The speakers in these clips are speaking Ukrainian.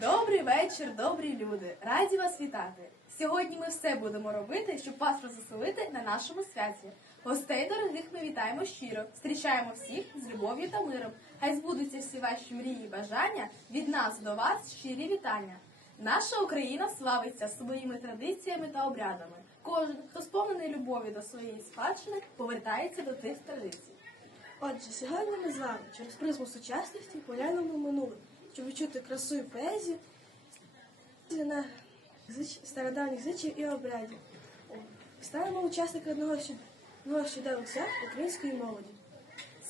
Добрий вечір, добрі люди! Раді вас вітати! Сьогодні ми все будемо робити, щоб вас розвеселити на нашому святі. Гостей дорогих ми вітаємо щиро, зустрічаємо всіх з любов'ю та миром. Хай збудуться всі ваші мрії і бажання. Від нас до вас щирі вітання. Наша Україна славиться своїми традиціями та обрядами. Кожен, хто сповнений любові до своєї спадщини, повертається до тих традицій. Отже, сьогодні ми з вами через призму сучасності поглянемо минуле, щоб відчути красу і поезію на стародавніх звичаїв і обрядів. Станемо учасниками одного одного з свят української молоді.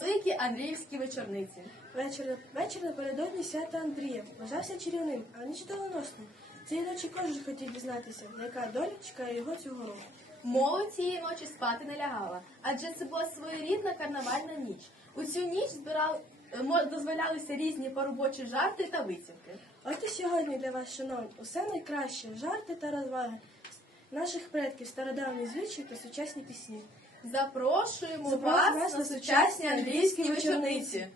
Великі Андріївські вечорниці. Вечір, вечір напередодні свята Андрія вважався чарівним, а ніч доленосним. Цієї ночі кожен хотів дізнатися, яка доля чекає його цього року. Молодь цієї ночі спати не лягала, адже це була своєрідна карнавальна ніч. У цю ніч збирали, дозволялися різні поробочі жарти та витівки. От і сьогодні для вас, шановні, усе найкраще жарти та розваги наших предків, стародавні звичаї та сучасні пісні. Запрошуємо Запрошуємо вас на сучасні англійські вечорниці.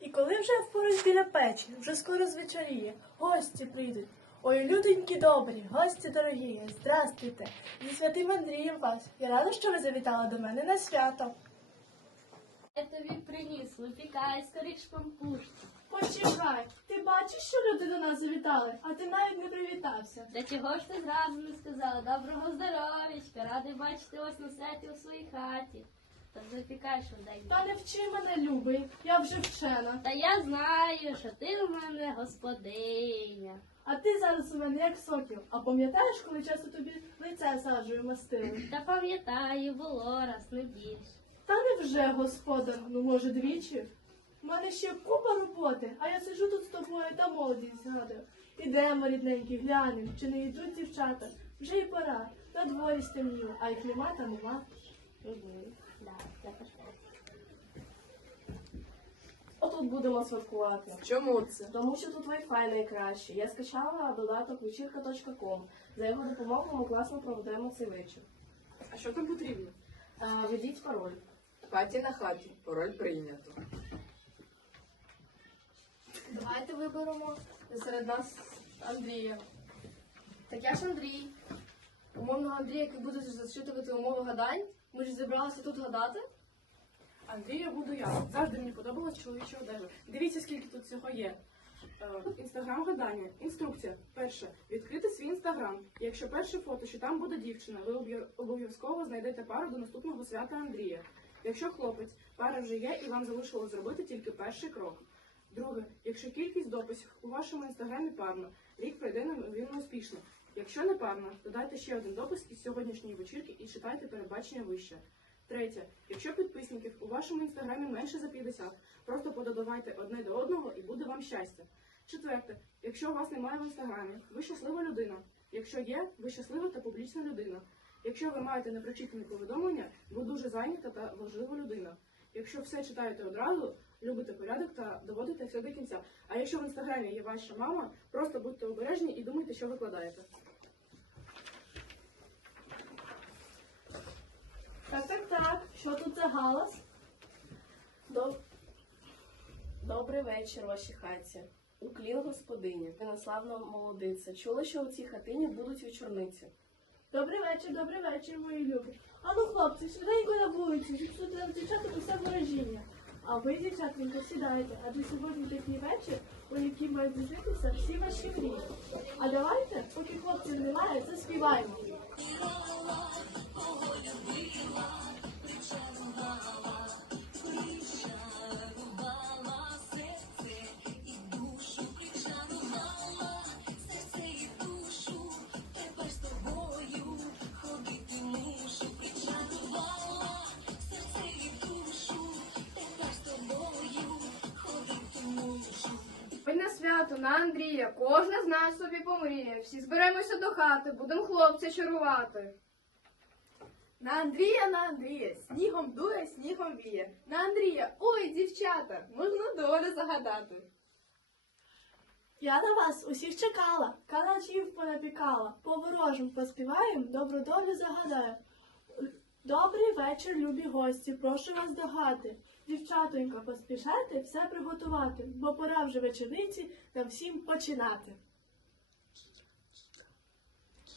І коли вже впоруть біля печі, вже скоро звечоріє, гості прийдуть. Ой, люденькі добрі, гості дорогі, здрастуйте. Зі святим Андрієм вас. Я рада, що ви завітали до мене на свято. Я тобі приніс, випікай скоріш пампушку. Почекай, ти бачиш, що люди до нас завітали, а ти навіть не привітався. Та чого ж ти зразу не сказала? Доброго здоров'ячка, радий бачити ось на святі у своїй хаті. Та запікай швиденько. Та не вчи мене, любий, я вже вчена. Та я знаю, що ти у мене господиня. А ти зараз у мене як сокіл. А пам'ятаєш, коли часто тобі лице саджею мастили? Та пам'ятаю, було раз не більше. Вже, господар, ну може двічі. У мене ще купа роботи, а я сиджу тут з тобою та молодість згадую. Ідемо, рідненькі, глянемо, чи не йдуть дівчата. Вже й пора. На дворі стемніло, а й клімата нема. Отут будемо святкувати. Чому це? Тому що тут Wi-Fi найкращий. Я скачала додаток вечірка.com. За його допомогою ми класно проведемо цей вечір. А що там потрібно? А, Введіть пароль. Хаті на хаті. Пароль прийнято. Давайте виберемо серед нас Андрія. Так я ж Андрій. Умовного Андрія, який буде зачитувати умови гадань. Ми ж зібралися тут гадати. Андрія буду я. Завжди мені подобалась чоловіча одежа. Дивіться, скільки тут всього є. Е, Інстаграм гадання. Інструкція. Перше. Відкрити свій інстаграм. Якщо перше фото, що там буде дівчина, ви обов'язково знайдете пару до наступного свята Андрія. Якщо хлопець, пара вже є і вам залишилось зробити тільки перший крок. Друге, якщо кількість дописів у вашому інстаграмі парна, рік пройде неймовірно успішно. Якщо не парна, додайте ще один допис із сьогоднішньої вечірки і читайте передбачення вище. Третє. Якщо підписників у вашому інстаграмі менше за 50, просто пододавайте одне до одного і буде вам щастя. Четверте. Якщо у вас немає в інстаграмі, ви щаслива людина. Якщо є, ви щаслива та публічна людина. Якщо ви маєте непрочитані повідомлення, ви дуже зайнята та важлива людина. Якщо все читаєте одразу, любите порядок та доводите все до кінця. А якщо в інстаграмі є ваша мама, просто будьте обережні і думайте, що викладаєте. Так, так, так. Що тут за галас? Доб... Добрий вечір, вашій хаті. Уклін господині, винославна молодиця. Чула, що у цій хатині будуть вечорниці. Добрий вечір, добрий вечір, мої любі. Ану, ну, хлопці, швиденько на вулицю, щоб сюди дівчата усе ворожіння. А ви, дівчатенько, сідайте, адже сьогодні такий вечір, у який мають здійснитися всі ваші мрії. А давайте, поки хлопців немає, заспіваємо. На свято, на Андрія, кожна з нас собі помріє. Всі зберемося до хати, будемо хлопця чарувати. На Андрія, на Андрія, снігом дує, снігом віє. На Андрія, ой, дівчата, можна долю загадати. Я на вас усіх чекала, калачів понапікала, по ворожим поспіваєм, добру долю загадаю. Добрий вечір, любі гості. Прошу вас до хати. Дівчатонька, поспішайте все приготувати, бо пора вже вечорниці та всім починати.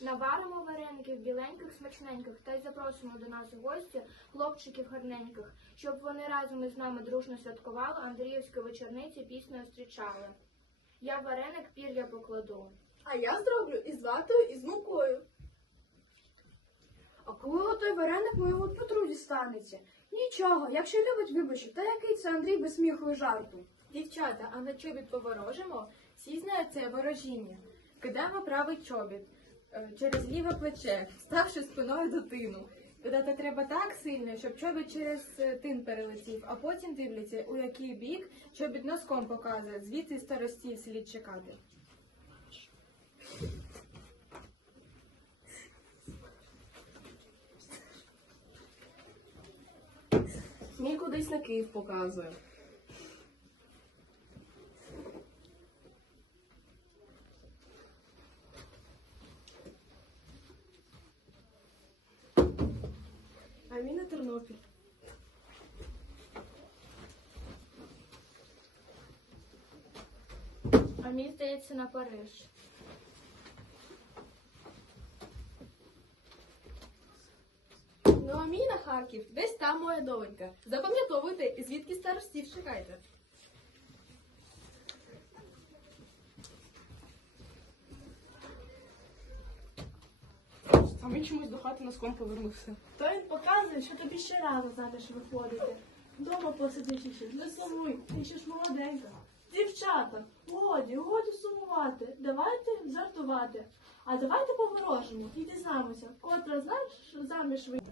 Наваримо вареників біленьких, смачненьких та й запросимо до нас у гості хлопчиків гарненьких, щоб вони разом із нами дружно святкували Андріївську вечорниці піснею зустрічали. Я вареник пір'я покладу. А я зроблю із ватою, і з мукою. А коли отой вареник моєму Петру дістанеться? Нічого, якщо любить, вибачу, та який це Андрій без сміху і жарту. Дівчата, а на чобіт поворожимо? Всі знають це ворожіння. Кидаємо правий чобіт е, через ліве плече, ставши спиною до тину. Кидати треба так сильно, щоб чобіт через е, тин перелетів, а потім дивляться, у який бік чобіт носком показує, звідси старості слід чекати. Мій кудись на Київ показує. А мій на Тернопіль. А мені здається на Париж. Ну а мій на Харків, десь там моя доленька. Запам'ятовуйте, і звідки старостів чекайте. А він чомусь до хати носком повернувся. То він показує, що тобі ще рано заміж виходити. Дома посидиш ще, не сумуй, ти ще ж молоденька. Дівчата, годі, годі сумувати. Давайте жартувати. А давайте поворожимо і дізнаємося, котра знаєш, що заміж вийде.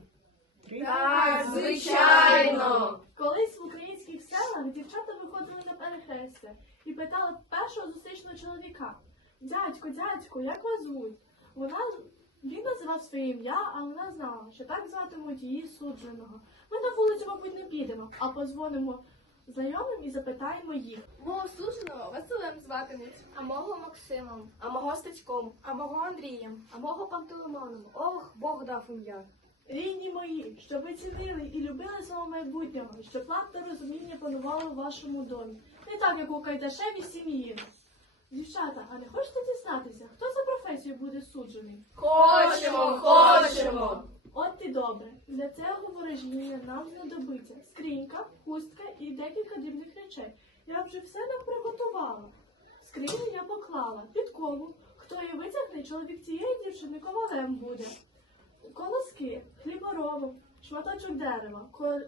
Так, звичайно. Колись в українських селах дівчата виходили на перехрестя і питали першого зустрічного чоловіка: Дядько, дядько, як вас звуть? Вона він називав своє ім'я, а вона знала, що так зватимуть її судженого. Ми на вулицю, мабуть, не підемо, а подзвонимо знайомим і запитаємо їх. Мого суженого Василем зватимуть. А мого Максимом. А мого Стецьком. А мого Андрієм. А мого Пантелеймоном. Ох, Бог дав ім'я. Рідні мої, щоб ви цінили і любили свого майбутнього, щоб лад та розуміння панувало в вашому домі. Не так, як у Кайдашеві сім'ї. Дівчата, а не хочете дізнатися, хто за професію буде суджений? Хочемо, хочемо. От і добре. Для цього ворожіння нам знадобиться скринька, хустка і декілька дрібних речей. Я вже все нам приготувала. Скриню я поклала. Підкову. Хто її витягне, чоловік цієї дівчини ковалем буде. Колоски, хліборовом, шматочок дерева, ко...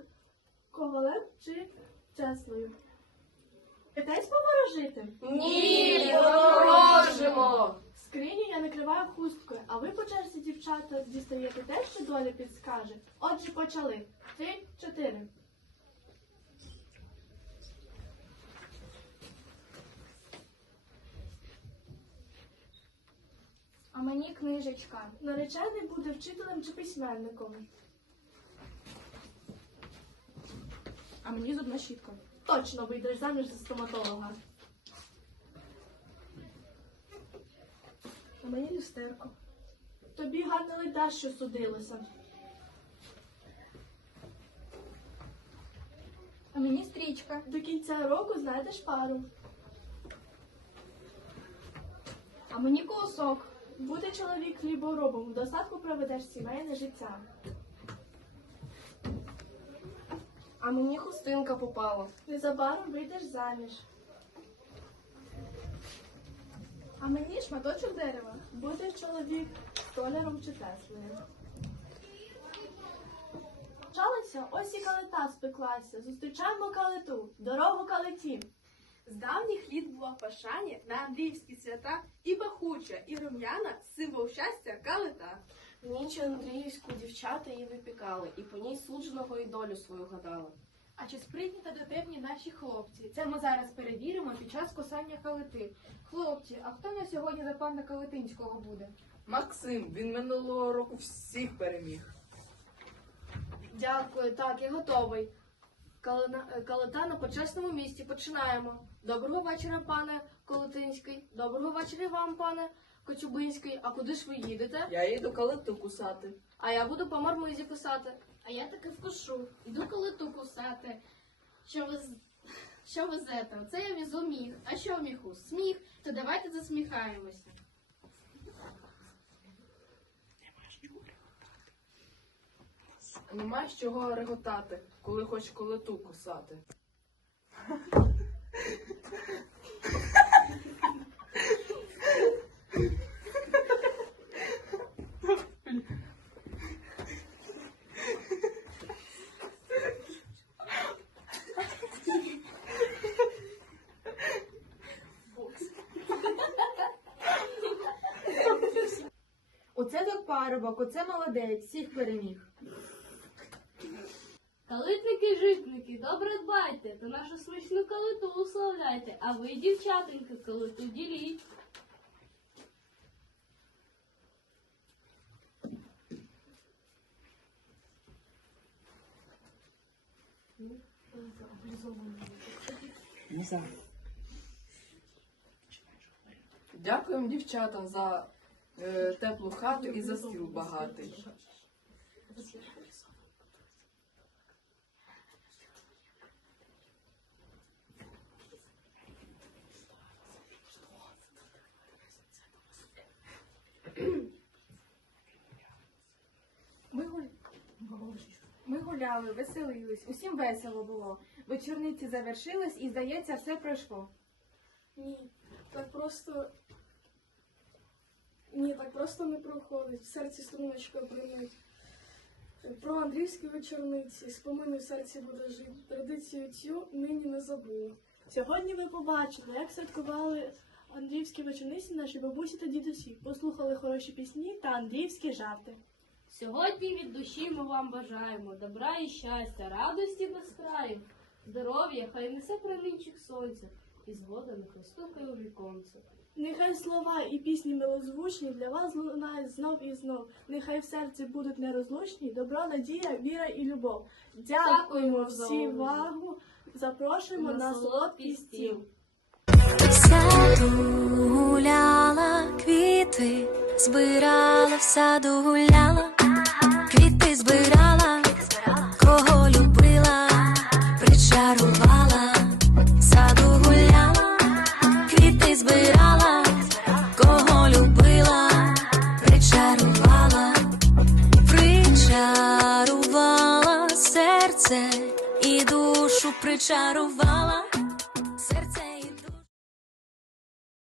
ковалем чи чеслою. Питаєсь поворожити? Ні, ворожимо. Скриню я накриваю хусткою, а ви по черзі, дівчата, дістаєте те, що доля підскаже. Отже, почали. Три, чотири. А мені книжечка. Наречений буде вчителем чи письменником. А мені зубна щітка. Точно вийдеш заміж за стоматолога. А мені люстерко. Тобі гарне лида, що судилося. А мені стрічка. До кінця року знайдеш пару. А мені колосок. Буде чоловік хліборобом, в достатку проведеш сімейне життя. А мені хустинка попала. Незабаром вийдеш заміж. А мені шматочок дерева. Буде чоловік столяром чи теслею. Почалася, ось і калита спеклася. Зустрічаємо калиту, дорогу калиті. З давніх літ була в Пашані на Андріївські свята і пахуча, і рум'яна, символ щастя, калита. В ніч Андріївську дівчата її випікали, і по ній судженого і долю свою гадали. А чи спритні та дотепні наші хлопці? Це ми зараз перевіримо під час косання калити. Хлопці, а хто на сьогодні за пана Калитинського буде? Максим, він минулого року всіх переміг. Дякую, так, я готовий. Калина, е, калита на почесному місці починаємо. Доброго вечора, пане Колотинський. Доброго вечора вам, пане Коцюбинський. А куди ж ви їдете? Я їду калиту кусати. А я буду по мармизі писати. А я таки вкушу. Іду калиту кусати. Що ви з- що везете? Оце я візу міх. А що в міху? Сміх. То давайте засміхаємося. Нема з чого реготати, коли хоч колету кусати. Оце так парубок, оце молодець, всіх переміг. Калитники, житники, добре дбайте, та нашу смачну калиту уславляйте, а ви, дівчатоньки, калиту діліть. Дякуємо дівчатам за е, теплу хату і за стіл багатий. Ми, гуль... Ми гуляли, веселились, усім весело було. Вечорниці завершились і, здається, все пройшло. Ні, так просто. Ні, так просто не проходить. В серці струночка бринить. Про андрійські вечорниці, спомини в серці буде жити. Традицію цю нині не забула. Сьогодні ви побачили, як святкували Андріївські вечорниці наші бабусі та дідусі. Послухали хороші пісні та андріївські жарти. Сьогодні від душі ми вам бажаємо добра і щастя, радості без краю, здоров'я, хай несе промінчик сонця, і згода нехай стукає у віконце. Нехай слова і пісні милозвучні для вас лунають знов і знов. Нехай в серці будуть нерозлучні добро, надія, віра і любов. Дякуємо всі увагу. Запрошуємо на солодкий стіл. Гуляла, квіти збирала, в саду гуляла, квіти збирала,